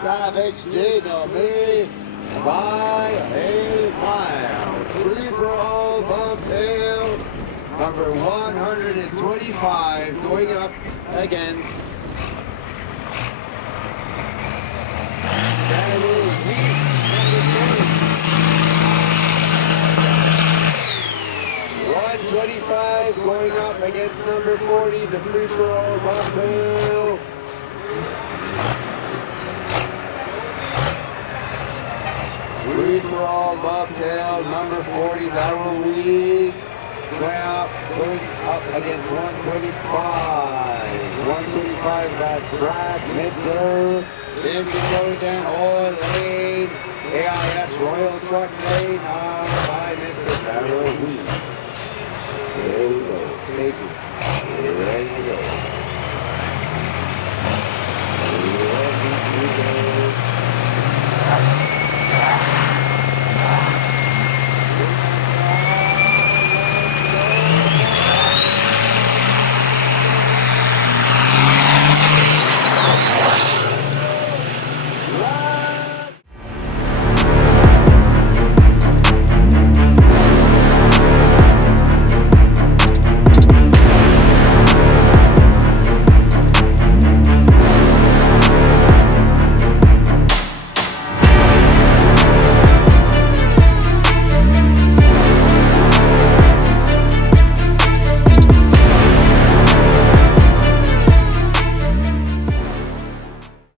Savage dénommé by a mile. Free for all bobtail, number 125, going up against Canada's Beast, number 125 going up against number 40, the free for all bobtail. Free for all bobtail, number 40, Darrell Weeks, going up against 125. 125 got Brad Mitzer, Indian Oil Lane, AIS Royal Truck Lane by Mr. Darrell Weeks.